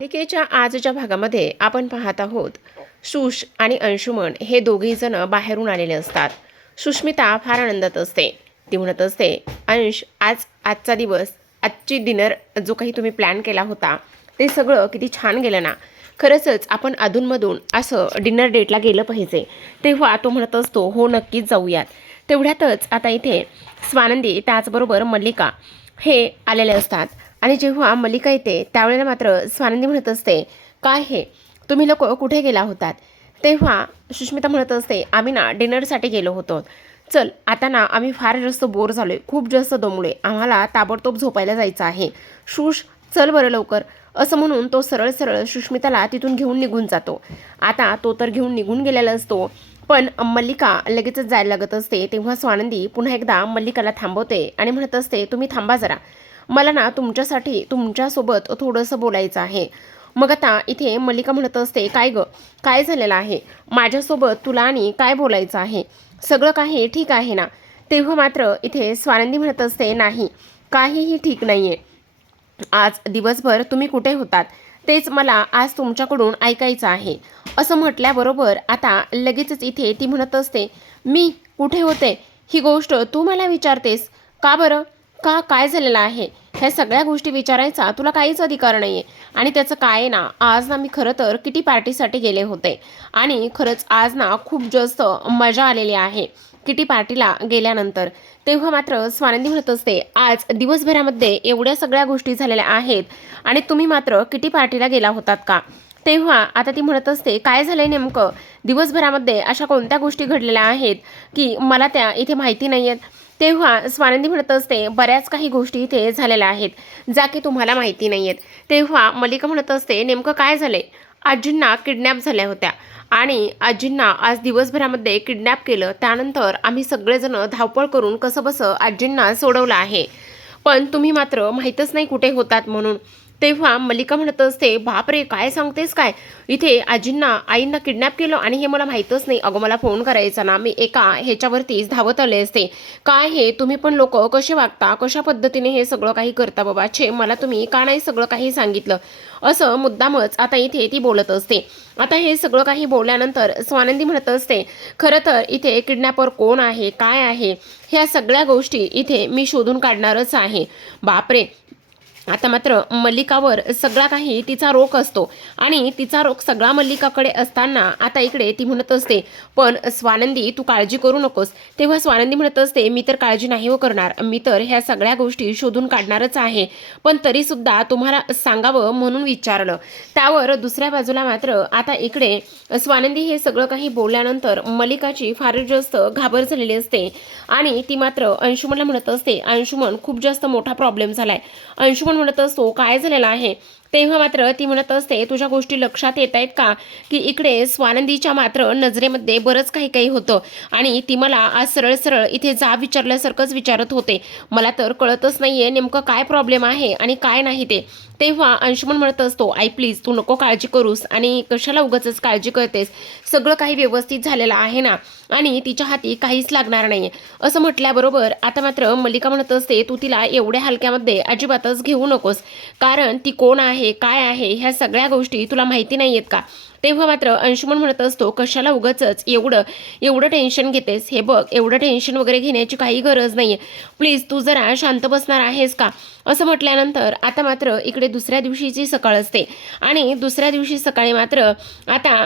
मालिकेच्या आजच्या भागामध्ये आपण पाहत आहोत सुश आणि अंशुमन हे दोघेही जण बाहेरून आलेले असतात. सुष्मिता फार आनंदात असते. ती म्हणत असते, अंश आजचा दिवस, आजची डिनर जो काही तुम्ही प्लॅन केला होता ते सगळं किती छान गेलं ना. खरंच आपण अधूनमधून असं डिनर डेटला गेलं पाहिजे. तेव्हा तो म्हणत असतो, हो नक्कीच जाऊयात. तेवढ्यातच आता इथे स्वानंदी त्याचबरोबर मल्लिका हे आलेले असतात. आणि जेव्हा मल्लिका येते त्यावेळेला मात्र स्वानंदी म्हणत असते, काय हे तुम्ही लोक कुठे गेला होतात? तेव्हा सुष्मिता म्हणत असते, आम्ही ना डिनरसाठी गेलो होतो. चल आता ना आम्ही फार जास्त बोर झालोय, खूप जास्त दमलोय, आम्हाला ताबडतोब झोपायला जायचं आहे. शुश चल बरं लवकर. असं म्हणून तो सरळ सरळ सुष्मिताला तिथून घेऊन निघून जातो. आता तो तर घेऊन निघून गेलेला असतो, पण मल्लिका लगेचच जायला लागत असते. तेव्हा स्वानंदी पुन्हा एकदा मल्लिकाला थांबवते आणि म्हणत असते, तुम्ही थांबा जरा, मला ना तुमच्यासाठी तुमच्यासोबत थोडंसं बोलायचं आहे. मग आता इथे मल्लिका म्हणत असते, काय गं, काय झालेलं आहे? माझ्यासोबत तुला आणि काय बोलायचं आहे? सगळं काही ठीक आहे ना? तेव्हा मात्र इथे स्वानंदी म्हणत असते, नाही, काहीही ठीक नाही आहे. आज दिवसभर तुम्ही कुठे होतात तेच मला आज तुमच्याकडून ऐकायचं आहे. असं म्हटल्याबरोबर आता लगेचच इथे ती म्हणत असते, मी कुठे होते ही गोष्ट तू मला विचारतेस का बरं? काय झालेलं आहे? ह्या सगळ्या गोष्टी विचारायचा तुला काहीच अधिकार नाही आहे. आणि त्याचं काय ना, आज ना मी खरं तर किटी पार्टीसाठी गेले होते आणि खरंच आज ना खूप जास्त मजा आलेली आहे किटी पार्टीला गेल्यानंतर. तेव्हा मात्र स्वानंदी म्हणत असते, आज दिवसभरामध्ये एवढ्या सगळ्या गोष्टी झालेल्या आहेत आणि तुम्ही मात्र किटी पार्टीला गेला होतात का? तेव्हा आता ती म्हणत असते, काय झालंय नेमकं? दिवसभरामध्ये अशा कोणत्या गोष्टी घडलेल्या आहेत की मला त्या इथे माहिती नाही आहेत? तेव्हा स्वानंदी म्हणत असते, बऱ्याच काही गोष्टी इथे झालेल्या आहेत ज्या की तुम्हाला माहिती नाही आहेत. तेव्हा मल्लिका म्हणत असते, नेमकं काय झालंय? आजींना किडनॅप झाल्या होत्या आणि आजींना आज दिवसभरामध्ये किडनॅप केलं. त्यानंतर आम्ही सगळेजण धावपळ करून कसंबसं आजींना सोडवलं आहे, पण तुम्ही मात्र माहीतच नाही कुठे होतात म्हणून. तेव्हा मल्लिका म्हणत असते, बापरे, काय सांगतेस काय? इथे आईंना किडनॅप केलं आणि हे मला माहीतच नाही. अगं मला फोन करायचा ना, मी एका ह्याच्यावरतीच धावत आले असते. काय हे तुम्ही पण लोक कसे वागता, कशा पद्धतीने हे सगळं काही करता बाबा? छे, मला तुम्ही का नाही सगळं काही सांगितलं? असं मुद्दामच आता इथे ती बोलत असते. आता हे सगळं काही बोलल्यानंतर स्वानंदी म्हणत असते, खरं तर इथे किडनॅपर कोण आहे, काय आहे, ह्या सगळ्या गोष्टी इथे मी शोधून काढणारच आहे. बापरे, आता मात्र मल्लिकावर सगळा काही तिचा रोख असतो आणि तिचा रोख सगळा मल्लिकाकडे असताना आता इकडे ती म्हणत असते, पण स्वानंदी तू काळजी करू नकोस. तेव्हा स्वानंदी म्हणत असते, मी तर काळजी नाही हो करणार, मी तर ह्या सगळ्या गोष्टी शोधून काढणारच आहे, पण तरीसुद्धा तुम्हाला सांगावं म्हणून विचारलं. त्यावर दुसऱ्या बाजूला मात्र आता इकडे स्वानंदी हे सगळं काही बोलल्यानंतर मल्लिकाची फार जास्त घाबर झालेली असते आणि ती मात्र अंशुमनला म्हणत असते, अंशुमन खूप जास्त मोठा प्रॉब्लेम झालाय. अंशुमन म्हणत असतो, काय झालेला आहे? तेव्हा मात्र ती म्हणत असते, तुझ्या गोष्टी लक्षात येत आहेत का की इकडे स्वानंदीच्या मात्र नजरेमध्ये बरंच काही काही होतं आणि ती मला आज सरळ सरळ इथे जा विचारल्यासारखंच विचारत होते. मला तर कळतच नाहीये नेमकं काय प्रॉब्लेम आहे आणि काय नाही ते. तेव्हा अंशुमन म्हणत असतो, आई प्लीज तू नको काळजी करूस आणि कशाला उगाचच काळजी करतेस, सगळं काही व्यवस्थित झालेलं आहे ना आणि तिच्या हाती काहीच लागणार नाही. असं म्हटल्याबरोबर आता मात्र मल्लिका म्हणत असते, तू तिला एवढ्या हलक्यामध्ये अजिबातच घेऊ नकोस, कारण ती कोण आहे, काय आहे, ह्या सगळ्या गोष्टी तुला माहिती नाही आहेत का? तेव्हा मात्र अंशुमन म्हणत असतो, कशाला उगाचच एवढं टेन्शन घेतेस? हे बघ, एवढं टेन्शन वगैरे घेण्याची काही गरज नाही आहे, प्लीज तू जरा शांत बसणार आहेस का? असं म्हटल्यानंतर आता मात्र इकडे दुसऱ्या दिवशीची सकाळ असते आणि दुसऱ्या दिवशी सकाळी मात्र आता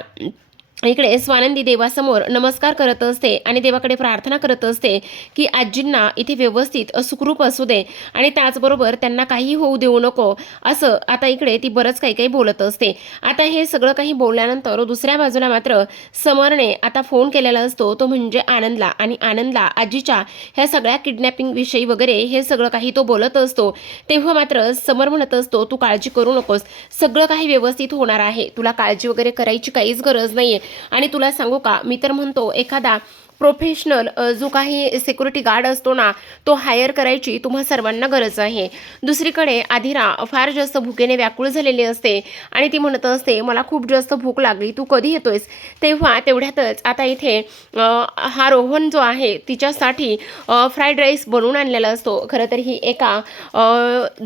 इकडे स्वानंदी देवासमोर नमस्कार करत असते आणि देवाकडे प्रार्थना करत असते की आजींना इथे व्यवस्थित सुखरूप असू दे आणि त्याचबरोबर त्यांना काही होऊ देऊ नको. असं आता इकडे ती बरंच काही काही बोलत असते. आता हे सगळं काही बोलल्यानंतर दुसऱ्या बाजूला मात्र समरने आता फोन केलेला असतो, तो म्हणजे आनंदला, आणि आनंदला आजीच्या ह्या सगळ्या किडनॅपिंग विषयी वगैरे हे सगळं काही तो बोलत असतो. तेव्हा मात्र समर म्हणत असतो, तू काळजी करू नकोस, सगळं काही व्यवस्थित होणार आहे, तुला काळजी वगैरे करायची काहीच गरज नाही आहे. आणि तुला सांगू का, मी तर म्हणतो एखादा प्रोफेशनल जो काही सिक्युरिटी गार्ड असतो ना, तो हायर करायची तुम्हा सर्वांना गरज आहे. दुसरीकडे आदिरा फार जास्त भुकेने व्याकुळ झालेली असते आणि ती म्हणत असते, मला खूप जास्त भूक लागली, तू कधी येतोयस? तेव्हा तेवढ्यातच आता इथे हा रोहन जो आहे तिच्यासाठी फ्राईड राईस बनवून आणलेला असतो. खरं तर ही एका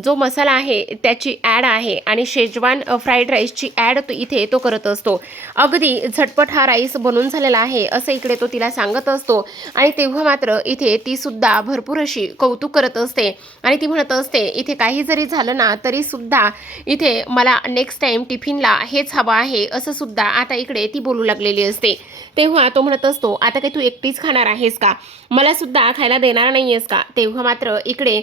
जो मसाला आहे त्याची ॲड आहे आणि शेजवान फ्राईड राईसची ॲड इथे तो करत असतो. अगदी झटपट हा राईस बनून झालेला आहे असं इकडे तो तिला सांगत असतो आणि तेव्हा मात्र इथे ती सुद्धा भरपूर अशी कौतुक करत असते आणि ती म्हणत असते, इथे काही जरी झालं ना तरी सुद्धा इथे मला नेक्स्ट टाइम टिफिनला हेच हवं आहे असं सुद्धा आता इकडे ती बोलू लागलेली असते. तेव्हा तो म्हणत असतो, आता काही तू एकटीच खाणार आहेस का? मला सुद्धा खायला देणार नाही आहेस का? तेव्हा मात्र इकडे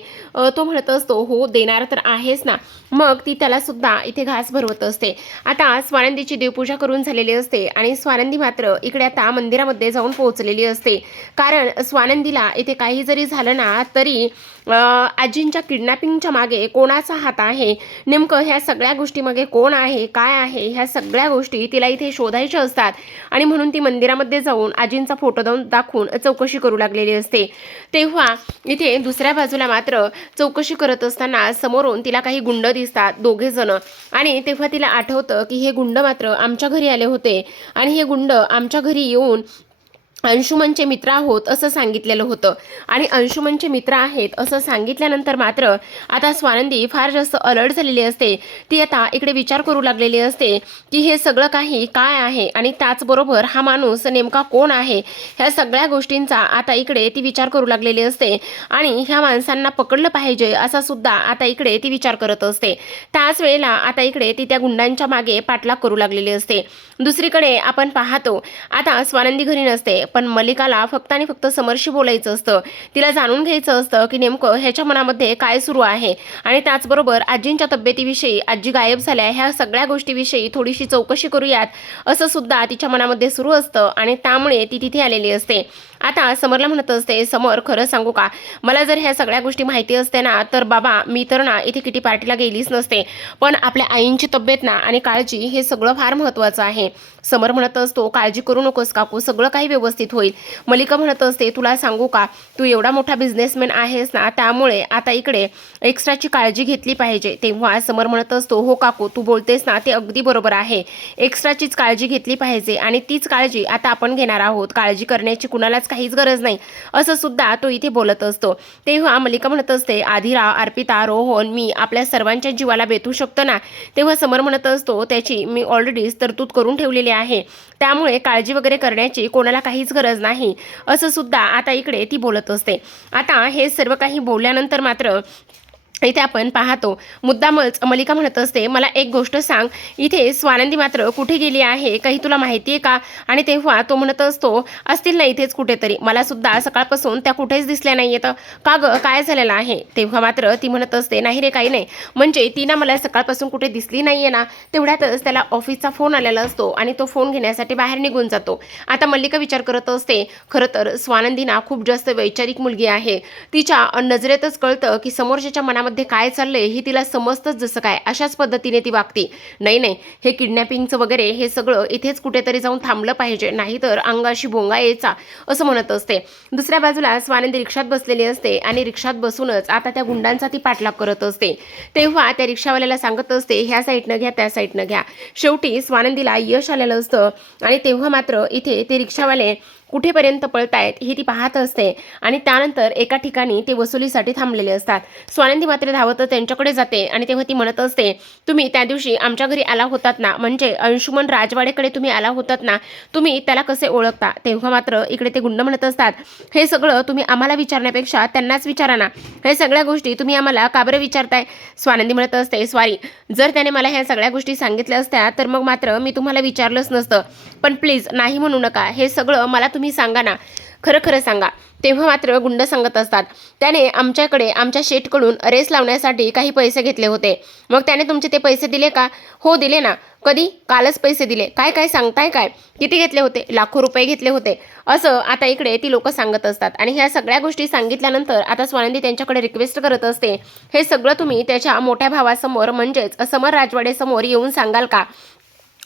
तो म्हणत असतो, हो देणार तर आहेस ना. मग ती त्याला सुद्धा इथे घास भरवत असते. आता स्वानंदीची देवपूजा करून झालेली असते आणि स्वानंदी मात्र इकडे आता मंदिरामध्ये जाऊन पोहोचलेली असते. कारण स्वानंदीला इथे काही जरी झालं ना तरी आजींच्या किडनॅपिंगच्या मागे कोणाचा हात आहे, नेमकं ह्या सगळ्या गोष्टीमागे कोण आहे, काय आहे, ह्या सगळ्या गोष्टी तिला इथे शोधायच्या असतात आणि म्हणून ती मंदिरामध्ये जाऊन आजींचा फोटो दाखवून चौकशी करू लागलेली असते. तेव्हा इथे दुसऱ्या बाजूला मात्र चौकशी करत असताना समोरून तिला काही गुंड दिसतात, दोघे जण. आणि तेव्हा तिला आठवतं की हे गुंड मात्र आमच्या घरी आले होते आणि हे गुंड आमच्या घरी येऊन अंशुमनचे मित्र आहोत असं सांगितलेलं होतं आणि अंशुमनचे मित्र आहेत असं सांगितल्यानंतर मात्र आता स्वानंदी फार जास्त अलर्ट झालेली असते. ती आता इकडे विचार करू लागलेली असते की हे सगळं काही काय आहे आणि त्याचबरोबर हा माणूस नेमका कोण आहे, ह्या सगळ्या गोष्टींचा आता इकडे ती विचार करू लागलेली असते आणि ह्या माणसांना पकडलं पाहिजे असा सुद्धा आता इकडे ती विचार करत असते. त्याच वेळेला आता इकडे ती त्या गुंडांच्या मागे पाठलाग करू लागलेली असते. दुसरीकडे आपण पाहतो आता स्वानंदी घरी नसते, पण मल्लिकाला फक्त आणि फक्त समरशी बोलायचं असतं. तिला जाणून घ्यायचं असतं की नेमकं ह्याच्या मनामध्ये काय सुरू आहे आणि त्याचबरोबर आजींच्या तब्येतीविषयी, आजी गायब झाल्या ह्या सगळ्या गोष्टीविषयी थोडीशी चौकशी करूयात असं सुद्धा तिच्या मनामध्ये सुरू असतं आणि त्यामुळे ती तिथे आलेली असते. आता समरला म्हणत असते, समर खरं सांगू का, मला जर ह्या सगळ्या गोष्टी माहिती असते ना तर बाबा मी तर ना इथे किटी पार्टीला गेलीच नसते, पण आपल्या आईंची तब्येत ना आणि काळजी हे सगळं फार महत्त्वाचं आहे. समर म्हणत असतो, काळजी करू नकोस काकू, सगळं काही व्यवस्थित होईल. मल्लिका म्हणत असते, तुला सांगू का, तू एवढा मोठा बिझनेसमॅन आहेस ना त्यामुळे आता इकडे एक्स्ट्राची काळजी घेतली पाहिजे. तेव्हा समर म्हणत असतो, हो काकू तू बोलतेस ना ते अगदी बरोबर आहे, एक्स्ट्राचीच काळजी घेतली पाहिजे आणि तीच काळजी आता आपण घेणार आहोत. काळजी करण्याची कुणालाच काहीच गरज नाही असं सुद्धा तो इथे बोलत असतो. तेव्हा मल्लिका म्हणत असते, आदिरा, अर्पिता, रोहन, मी आपल्या सर्वांच्या जीवाला बेतू शकतो ना. तेव्हा समर म्हणत असतो, त्याची मी ऑलरेडीच तरतूद करून ठेवलेली आहे, त्यामुळे काळजी वगैरे करण्याची कोणाला काहीच गरज नाही असं सुद्धा आता इकडे ती बोलत असते. आता हे सर्व काही बोलल्यानंतर मात्र इथे आपण पाहतो मुद्दामच मल्लिका म्हणत असते, मला एक गोष्ट सांग, इथे स्वानंदी मात्र कुठे गेली आहे, काही तुला माहिती आहे का? आणि तेव्हा तो म्हणत असतो, असतील ना इथेच कुठेतरी, मला सुद्धा सकाळपासून त्या कुठेच दिसल्या नाही येतं, का गं काय झालेलं आहे? तेव्हा मात्र ती म्हणत असते, नाही रे काही नाही, म्हणजे ती ना मला सकाळपासून कुठे दिसली नाही आहे ना. तेवढ्यातच त्याला ऑफिसचा फोन आलेला असतो आणि तो फोन घेण्यासाठी बाहेर निघून जातो. आता मल्लिका विचार करत असते, खरं तर स्वानंदी ना खूप जास्त वैचारिक मुलगी आहे, तिच्या नजरेतच कळतं की समोरच्याच्या मनामध्ये काय चाललंय हे तिला समजतच जसं काय, अशाच पद्धतीने ती वागते. नाही नाही, हे किडनॅपिंगचं वगैरे हे सगळं इथेच कुठेतरी जाऊन थांबलं पाहिजे, नाहीतर अंगाशी भोंगा यायचा असं म्हणत असते. दुसऱ्या बाजूला स्वानंदी रिक्षात बसलेली असते आणि रिक्षात बसूनच आता त्या गुंडांचा ती पाठलाग करत असते. तेव्हा त्या रिक्षावाल्याला सांगत असते, ह्या साईडनं घ्या, त्या साईडनं घ्या. शेवटी स्वानंदीला यश आलेलं असतं आणि तेव्हा मात्र इथे ते रिक्षावाले कुठेपर्यंत पळतायत हे ती पाहत असते आणि त्यानंतर एका ठिकाणी ते वसुलीसाठी थांबलेले असतात. स्वानंदी मात्र धावत त्यांच्याकडे जाते आणि तेव्हा ती म्हणत असते, तुम्ही त्या दिवशी आमच्या घरी आला होतात ना, म्हणजे अंशुमन राजवाडेकडे तुम्ही आला होतात ना, तुम्ही त्याला कसे ओळखता? तेव्हा मात्र इकडे ते गुंड म्हणत असतात, हे सगळं तुम्ही आम्हाला विचारण्यापेक्षा त्यांनाच विचारा ना, हे सगळ्या गोष्टी तुम्ही आम्हाला का बरं विचारताय? स्वानंदी म्हणत असते, सॉरी, जर त्याने मला ह्या सगळ्या गोष्टी सांगितल्या असत्या तर मग मात्र मी तुम्हाला विचारलंच नसतं, पण प्लीज नाही म्हणू नका, हे सगळं मला तुम्ही सांगा ना, खरं खरं सांगा. तेव्हा मात्र गुंड सांगत असतात, त्याने आमच्याकडे आमच्या शेटकडून रेस लावण्यासाठी काही पैसे घेतले होते, मग त्याने तुमचे ते पैसे दिले का? हो दिले ना. कधी? कालच पैसे दिले. काय काय सांगताय काय? किती घेतले होते? लाखो रुपये घेतले होते असं आता इकडे ती लोक सांगत असतात. आणि ह्या सगळ्या गोष्टी सांगितल्यानंतर आता स्वानंदी त्यांच्याकडे रिक्वेस्ट करत असते, हे सगळं तुम्ही त्याच्या मोठ्या भावासमोर म्हणजेच समर राजवाडे समोर येऊन सांगाल का?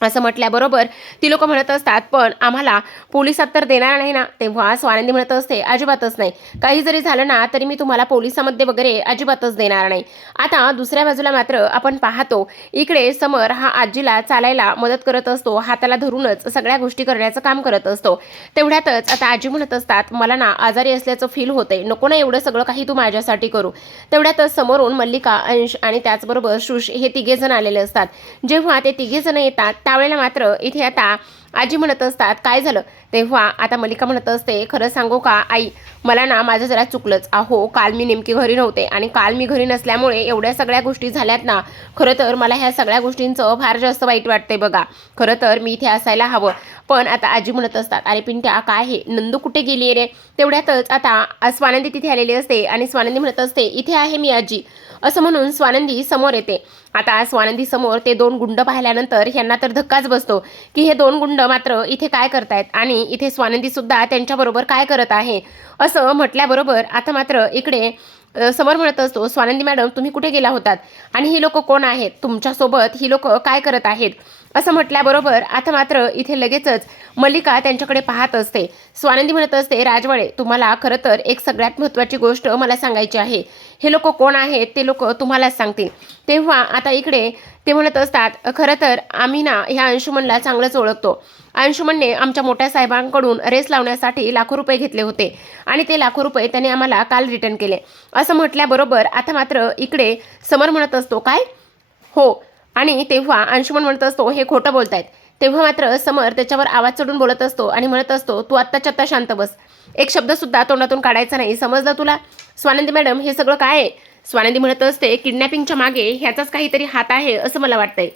असं म्हटल्याबरोबर ती लोक म्हणत असतात, पण आम्हाला पोलिसात तर देणार नाही ना. तेव्हा स्वानंदी म्हणत असते, अजिबातच नाही. काही जरी झालं ना तरी मी तुम्हाला पोलिसामध्ये वगैरे अजिबातच देणार नाही. आता दुसऱ्या बाजूला मात्र आपण पाहतो, इकडे समर हा आजीला चालायला मदत करत असतो, हाताला धरूनच सगळ्या गोष्टी करण्याचं काम करत असतो. तेवढ्यातच आता आजी म्हणत असतात, मला ना आजारी असल्याचं फील होतंय, नको ना एवढं सगळं काही तू माझ्यासाठी करू. तेवढ्यातच समोरून मल्लिका, अंश आणि त्याचबरोबर शुश हे तिघेजण आलेले असतात. जेव्हा ते तिघेजण येतात त्यावेळेला मात्र इथे आता आजी म्हणत असतात, काय झालं. तेव्हा आता मल्लिका म्हणत असते, खरं सांगू का आई, मला ना माझं जरा चुकलंच. अहो काल मी नेमकी घरी नव्हते आणि काल मी घरी नसल्यामुळे एवढ्या सगळ्या गोष्टी झाल्यात ना. खरं तर मला ह्या सगळ्या गोष्टींचं फार जास्त वाईट वाटतंय बघा. खरं तर मी इथे असायला हवं. पण आता आजी म्हणत असतात, अरे पिंट्या काय हे, नंदू कुठे गेली रे. तेवढ्यातच आता स्वानंदी तिथे आलेली असते आणि स्वानंदी म्हणत असते, इथे आहे मी आजी. असं म्हणून स्वानंदी समोर येते. आता स्वानंदी समोर ते दोन गुंड पाहिल्यानंतर ह्यांना तर धक्काच बसतो की हे दोन गुंड मात्र इथे काय करतायत आणि इथे स्वानंदी सुद्धा त्यांच्याबरोबर काय करत आहे. असं म्हटल्याबरोबर आता मात्र इकडे समोर म्हणत असतो, स्वानंदी मॅडम तुम्ही कुठे गेला होतात आणि ही लोक कोण आहेत, तुमच्यासोबत ही लोक काय करत आहेत. असं म्हटल्याबरोबर आता मात्र इथे लगेचच मल्लिका त्यांच्याकडे पाहत असते. स्वानंदी म्हणत असते, राजवाडे तुम्हाला खरं तर एक सगळ्यात महत्त्वाची गोष्ट मला सांगायची आहे. हे लोक कोण आहेत ते लोक तुम्हालाच सांगतील. तेव्हा आता इकडे ते म्हणत असतात, खरं तर आम्ही ना ह्या अंशुमनला चांगलंच ओळखतो. अंशुमनने आमच्या मोठ्या साहेबांकडून रेस लावण्यासाठी लाखो रुपये घेतले होते आणि ते लाखो रुपये त्याने आम्हाला काल रिटर्न केले. असं म्हटल्याबरोबर आता मात्र इकडे समर म्हणत असतो, काय हो. आणि तेव्हा अंशुमन म्हणत असतो, हे खोटं बोलतायत. तेव्हा मात्र समर त्याच्यावर आवाज चढून बोलत असतो आणि म्हणत असतो, तू आत्ताच्या आत्ता शांत बस, एक शब्द सुद्धा तोंडातून काढायचा नाही, समजलं तुला. स्वानंदी मॅडम हे सगळं काय आहे. स्वानंदी म्हणत असते, किडनॅपिंगच्या मागे ह्याचाच काहीतरी हात आहे असं मला वाटतंय.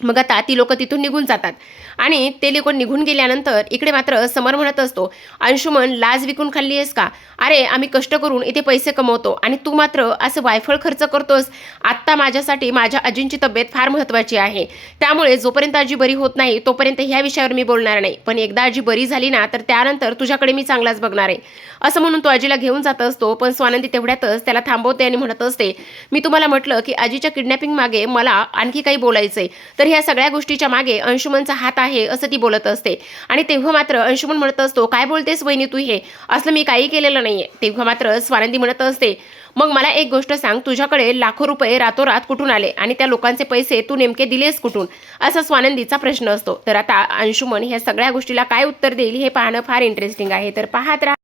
मग आता ती लोक तिथून निघून जातात आणि ते लोक निघून गेल्यानंतर इकडे मात्र समर म्हणत असतो, अंशुमन लाज विकून खाल्ली आहेस का. अरे आम्ही कष्ट करून इथे पैसे कमवतो आणि तू मात्र असं वायफळ खर्च करतोस. आत्ता माझ्यासाठी माझ्या आजींची तब्येत फार महत्त्वाची आहे, त्यामुळे जोपर्यंत आजी बरी होत नाही तोपर्यंत ह्या विषयावर मी बोलणार नाही. पण एकदा आजी बरी झाली ना तर त्यानंतर तुझ्याकडे मी चांगलाच बघणार आहे. असं म्हणून तो आजीला घेऊन जात असतो. पण स्वानंदी तेवढ्यातच त्याला थांबवते आणि म्हणत असते, मी तुम्हाला म्हटलं की आजीच्या किडनॅपिंग मागे मला आणखी काही बोलायचंय, तर ह्या सगळ्या गोष्टीच्या मागे अंशुमनचा हात आहे असं ती बोलत असते. आणि तेव्हा मात्र अंशुमन म्हणत असतो, काय बोलतेस वहिनी तू, हे असलं मी काही केलेलं नाहीये. तेव्हा मात्र स्वानंदी म्हणत असते, मग मला एक गोष्ट सांग, तुझ्याकडे लाखो रुपये रातोरात कुठून आले आणि त्या लोकांचे पैसे तू नेमके दिलेस कुठून, असा स्वानंदीचा प्रश्न असतो. तर आता अंशुमन ह्या सगळ्या गोष्टीला काय उत्तर देईल हे पाहणं फार इंटरेस्टिंग आहे. तर पाहत राहा.